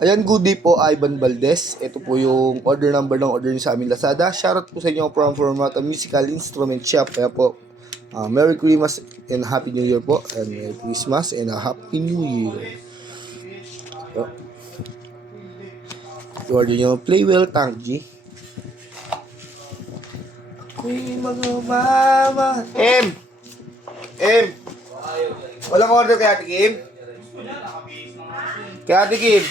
Ayan, good day po, Ivan Valdez. Ito po yung order number ng order niyo sa aming Lazada. Shoutout po sa inyo from Formata Musical Instrument Shop. Kaya po, Merry Christmas and Happy New Year po. And Merry Christmas and a Happy New Year. So, order niyo, play well, Tank G. Ako'y mga mama. M! Walang order kay Ate Kim? Kay Ate Kim?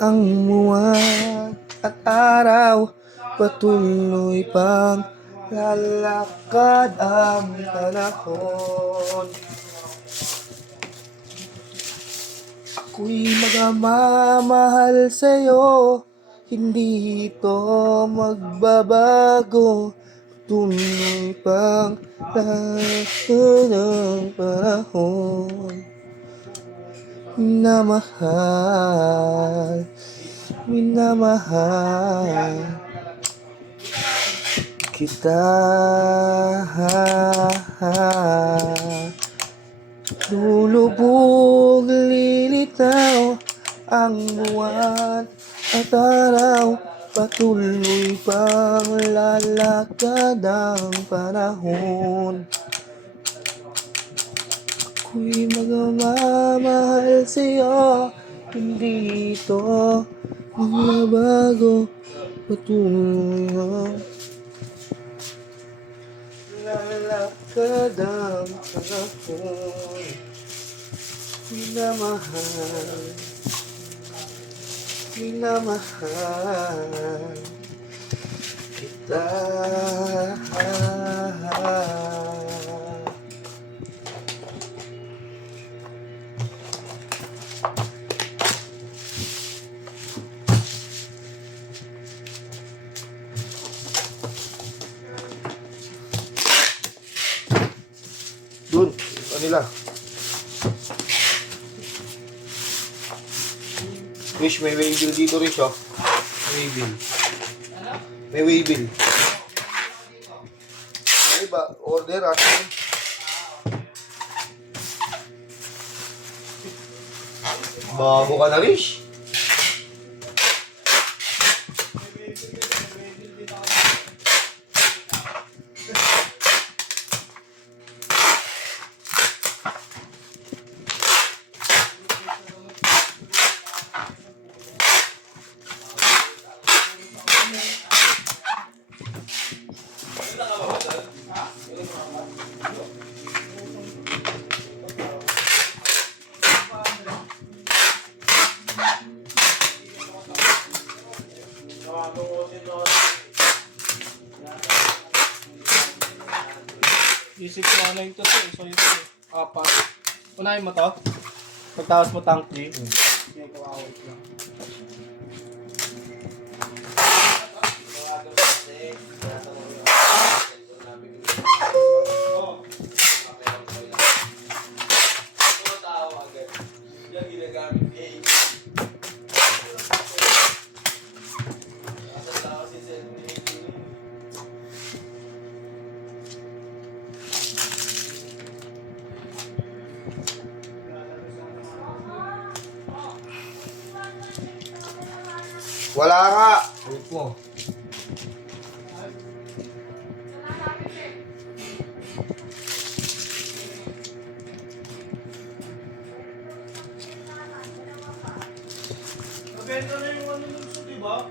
Ang buwan at araw patuloy pang lalakad ang panahon. Ako'y magmamahal sa'yo, hindi ito magbabago. Patuloy pang lalakad ang panahon. Minamahal kita. Lulubog lilitaw ang buwan at araw, patuloy pang lalakad ang panahon. Ako'y magmamahal sa'yo, hindi ito magbabago. Patuloy ang lalakad ang panahon. Minamahal kita. Dun, kanila. Wish, may waybill dito rin siya. Waybill. May waybill. Ano ba? Order atin. Bago ka na, Rish. Isip ko na ito so ito apat. Unahin mo to. Pagtawas mo tank G. Sige, kawawit lang. Wala nga. Wait mo. Nabenta na yung ano nun sa diba?